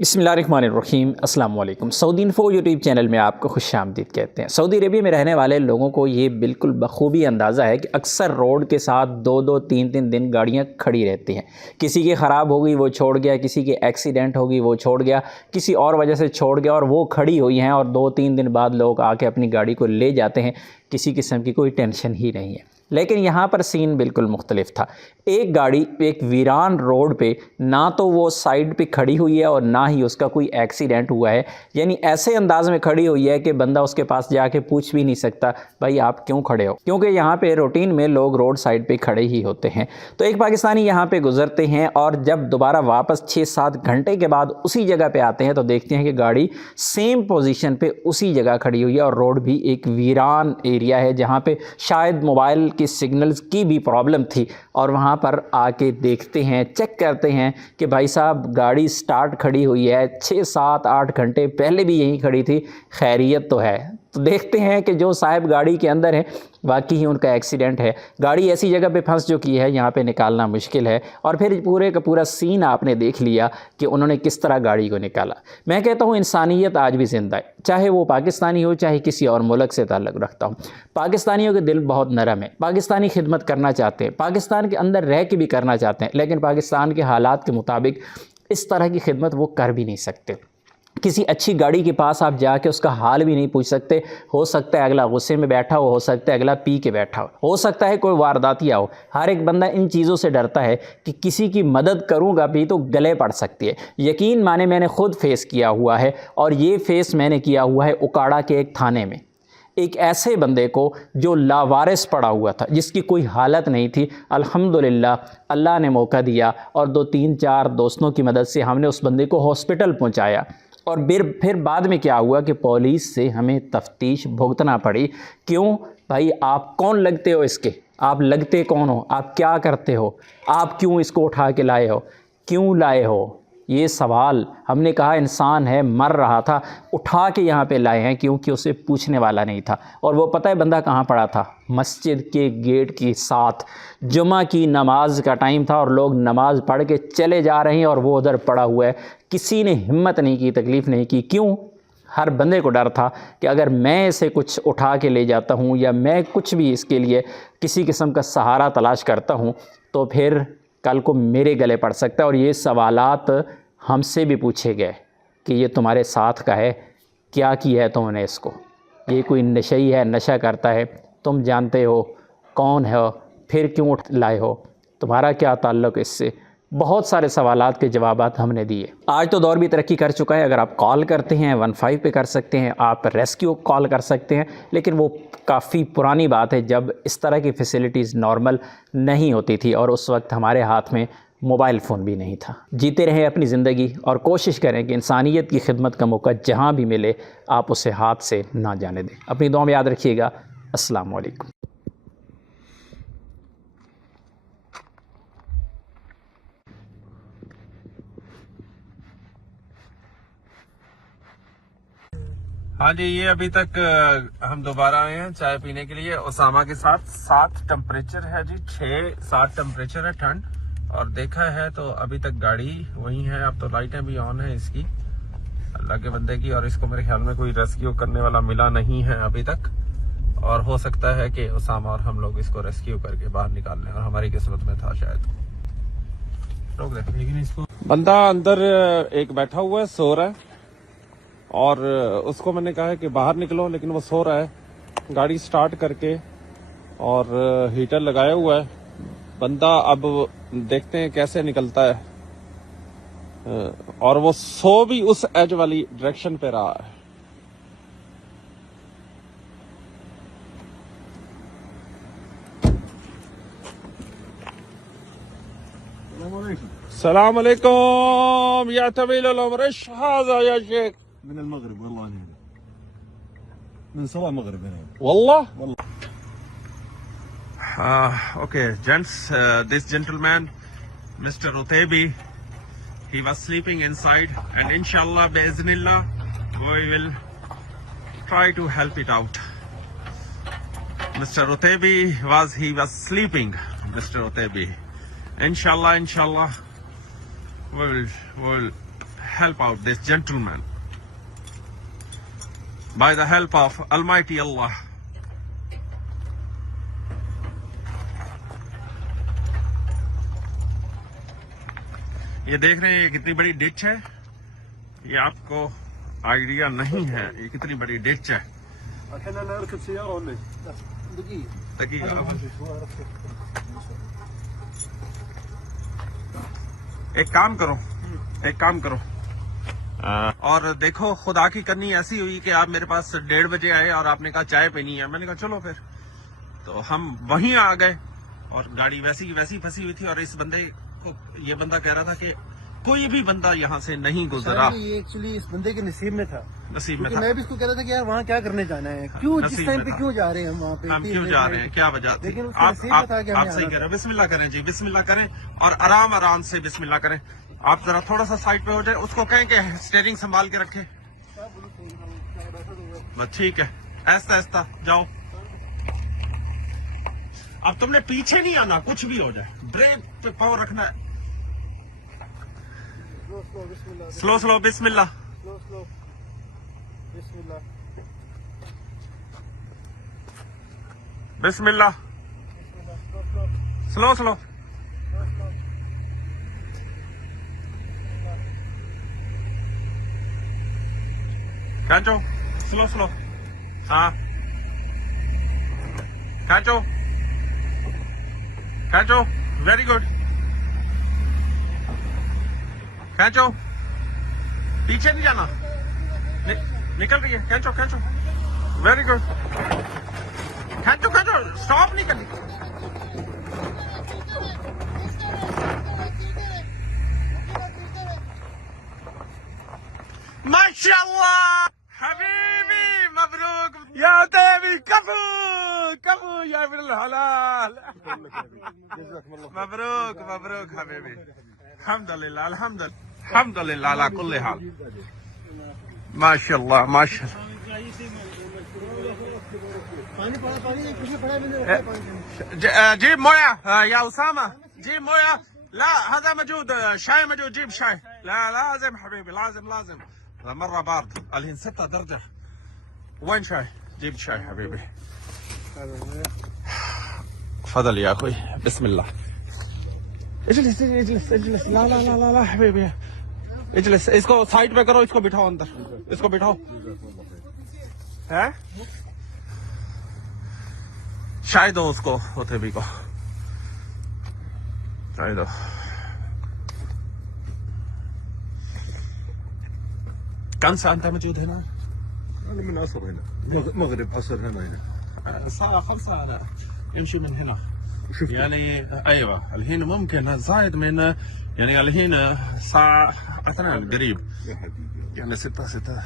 बिस्मिल्लाहिर्रहमानिर्रहीम। अस्सलाम वालेकुम। सऊदी इन्फो यूट्यूब चैनल में आपको खुश आमदीद कहते हैं। सऊदी अरेबिया में रहने वाले लोगों को ये बिल्कुल बखूबी अंदाज़ा है कि अक्सर रोड के साथ दो दो तीन तीन दिन गाड़ियाँ खड़ी रहती हैं। किसी की ख़राब हो गई वो छोड़ गया, किसी की एक्सीडेंट हो गई वो छोड़ गया, किसी और वजह से छोड़ गया और वो खड़ी हुई हैं और 2-3 दिन बाद लोग आके अपनी गाड़ी को ले जाते हैं। किसी किस्म की कोई टेंशन ही नहीं है। लेकिन यहाँ पर सीन बिल्कुल मुख्तलिफ था। एक गाड़ी एक वीरान रोड पे ना तो वो साइड पे खड़ी हुई है और ना ही उसका कोई एक्सीडेंट हुआ है, यानी ऐसे अंदाज में खड़ी हुई है कि बंदा उसके पास जाके पूछ भी नहीं सकता भाई आप क्यों खड़े हो, क्योंकि यहाँ पे रूटीन में लोग रोड साइड पे खड़े ही होते हैं। तो एक पाकिस्तानी यहाँ पे गुजरते हैं और जब दोबारा वापस 6-7 घंटे के बाद उसी जगह पे आते हैं तो देखते हैं कि गाड़ी सेम पोजीशन पे उसी जगह खड़ी हुई है और रोड भी एक वीरान एरिया है जहाँ पे शायद मोबाइल की सिग्नल्स की भी प्रॉब्लम थी। और वहाँ पर आके देखते हैं, चेक करते हैं कि भाई साहब गाड़ी स्टार्ट खड़ी हुई है, 6-7-8 घंटे पहले भी यहीं खड़ी थी, खैरियत तो है। तो देखते हैं कि जो साहब गाड़ी के अंदर है वाकई ही उनका एक्सीडेंट है, गाड़ी ऐसी जगह पे फंस चुकी है यहाँ पे निकालना मुश्किल है। और फिर पूरे का पूरा सीन आपने देख लिया कि उन्होंने किस तरह गाड़ी को निकाला। मैं कहता हूँ इंसानियत आज भी ज़िंदा है, चाहे वो पाकिस्तानी हो चाहे किसी और मुल्क से ताल्लुक़ रखता हूँ। पाकिस्तानियों के दिल बहुत नरम है, पाकिस्तानी खिदमत करना चाहते हैं, पाकिस्तान के अंदर रह के भी करना चाहते हैं, लेकिन पाकिस्तान के हालात के मुताबिक इस तरह की खिदमत वो कर भी नहीं सकते। किसी अच्छी गाड़ी के पास आप जाके उसका हाल भी नहीं पूछ सकते। हो सकता है अगला गुस्से में बैठा हो सकता है अगला पी के बैठा हो सकता है कोई वारदातिया हो। हर एक बंदा इन चीज़ों से डरता है कि किसी की मदद करूंगा भी तो गले पड़ सकती है। यकीन माने मैंने खुद फेस किया हुआ है और ये फेस मैंने किया हुआ है उकाड़ा के एक थाने में। एक ऐसे बंदे को जो लावारिस पड़ा हुआ था, जिसकी कोई हालत नहीं थी, अल्हम्दुलिल्लाह अल्लाह ने मौका दिया और 2-3-4 दोस्तों की मदद से हमने उस बंदे को हॉस्पिटल पहुंचाया। और फिर बाद में क्या हुआ कि पुलिस से हमें तफ्तीश भुगतना पड़ी। क्यों भाई, आप कौन लगते हो इसके, आप लगते कौन हो, आप क्या करते हो, आप क्यों इसको उठा के लाए हो, क्यों लाए हो, ये सवाल हमने कहा इंसान है मर रहा था, उठा के यहाँ पे लाए हैं क्योंकि उसे पूछने वाला नहीं था। और वो पता है बंदा कहाँ पड़ा था, मस्जिद के गेट के साथ। जुमा की नमाज का टाइम था और लोग नमाज पढ़ के चले जा रहे हैं और वो उधर पड़ा हुआ है। किसी ने हिम्मत नहीं की, तकलीफ़ नहीं की। क्यों? हर बंदे को डर था कि अगर मैं इसे कुछ उठा के ले जाता हूँ या मैं कुछ भी इसके लिए किसी किस्म का सहारा तलाश करता हूँ तो फिर कल को मेरे गले पड़ सकता है। और ये सवालात हमसे भी पूछे गए कि ये तुम्हारे साथ का है, क्या किया है तुमने इसको, ये कोई नशई है, नशा करता है, तुम जानते हो कौन है, फिर क्यों लाए हो, तुम्हारा क्या ताल्लुक़ इससे। बहुत सारे सवालात के जवाबात हमने दिए। आज तो दौर भी तरक्की कर चुका है, अगर आप कॉल करते हैं 15 पे कर सकते हैं, आप रेस्क्यू कॉल कर सकते हैं, लेकिन वो काफ़ी पुरानी बात है जब इस तरह की फ़ैसिलिटीज़ नॉर्मल नहीं होती थी और उस वक्त हमारे हाथ में मोबाइल फ़ोन भी नहीं था। जीते रहें अपनी ज़िंदगी और कोशिश करें कि इंसानियत की खिदमत का मौका जहाँ भी मिले आप उसे हाथ से ना जाने दें। अपनी दुआ में याद रखिएगा। अस्सलाम वालेकुम। हाँ जी, ये अभी तक हम दोबारा आए हैं चाय पीने के लिए उसामा के साथ। 7 टेम्परेचर है जी, 6-7 टेम्परेचर है ठंड। और देखा है तो अभी तक गाड़ी वही है, अब तो लाइटें भी ऑन है इसकी, अल्लाह के बंदे की। और इसको मेरे ख्याल में कोई रेस्क्यू करने वाला मिला नहीं है अभी तक, और हो सकता है कि उसामा और हम लोग इसको रेस्क्यू करके बाहर निकाल लें, और हमारी किस्मत में था शायद। लोग देखें, लेकिन इसको बंदा अंदर एक बैठा हुआ है, सो रहा है, और उसको मैंने कहा है कि बाहर निकलो, लेकिन वो सो रहा है। गाड़ी स्टार्ट करके और हीटर लगाया हुआ है बंदा, अब देखते हैं कैसे निकलता है। और वो सो भी उस एज वाली डायरेक्शन पे रहा है। सलाम अलैकुम या तवील उल-उम्र, हाज़ा या शेख من المغرب والله هنا من صلاة المغرب هنا والله. Okay, gents, this gentleman, Mr. Utaibi, he was sleeping inside, and inshallah, biiznillah, we will try to help it out. Mr. Utaibi he was sleeping, Mr. Utaibi. Inshallah, we will help out this gentleman. By the help of Almighty Allah. یہ دیکھ رہے ہیں یہ کتنی بڑی Dutch ہے. یہ آپ کو آئیڈیا نہیں ہے یہ کتنی بڑی ڈچ ہے. الحين انا اركب سياره ولا ايش؟ دقيقة. ایک کام کرو اور دیکھو خدا کی کرنی ایسی ہوئی کہ آپ میرے پاس 1:30 بجے آئے اور آپ نے کہا چائے پینی ہے. میں نے کہا چلو پھر. تو ہم وہیں آ گئے اور گاڑی ویسی کی ویسی پھنسی ہوئی تھی اور اس بندے کو یہ بندہ کہہ رہا تھا کہ کوئی بھی بندہ یہاں سے نہیں گزرا. یہ ایکچولی اس بندے کے نصیب میں تھا. نصیب میں کیونکہ تھا. میں بھی اس کو کہہ رہا تھا کہ یار وہاں کیا کرنے جانا ہے, کیوں جس نصیب ٹائم میں پہ تھا. کیوں جا رہے ہیں ہم وہاں پہ, ہم کیوں جا رہے ہیں, کیا وجہ تھی. لیکن اس کے نصیب میں تھا کہ آپ ہمیں صحیح آنا کہہ رہے تھا. ہیں. بسم اللہ کریں جی, بسم اللہ کریں اور آرام سے بسم اللہ کریں. آپ ذرا تھوڑا سا سائڈ پہ ہو جائے, اس کو کہیں کہ اسٹیئرنگ سنبھال کے رکھے. بس ٹھیک ہے, ایسا ایسا جاؤ. اب تم نے پیچھے نہیں آنا, کچھ بھی ہو جائے, بریک پہ پاور رکھنا ہے. سلو سلو بسم اللہ. بسم اللہ. سلو سلو. کھینچو سلو سلو. ہاں کھینچو کھینچو, ویری گڈ. کھینچو, پیچھے نہیں جانا, نکل رہی ہے. کھینچو کھینچو, ویری گڈ. کھینچو کھینچو, اسٹاپ نہیں کرنی. ماشاء اللہ حبیبی, مبروک یا دیوی, کبو یا ابن الحلال. مبروک مبروک حبیبی. الحمدللہ الحمدللہ علی کل حال. ماشاء اللہ ماشاء اللہ. جيب مويه يا أسامة, جيب مويه. لا هذا موجود, شاي موجود, جيب شاي. لا لازم حبيبي, لازم مرة بارد. الحين 6 درجة. وين شاي؟ جيب شاي حبيبي. تفضل يا أخوي, بسم الله. اجلس اجلس اجلس. لا لا لا لا لا حبيبي, اجلس. इसको साइड पे करो, इसको बिठाओ अंदर, इसको बिठाओ. हैं? شاي دو उसको, होते भी को شاي دو. كم ساعة أنت موجود هنا؟ انا من عصر هنا, مغرب عصر هنا. الساعة 5 أنا يمشي من هنا. شفت يعني أيوة الحين ممكن زايد من, يعني الحين الساعة 2 قريب, يا حبيبي. يعني 6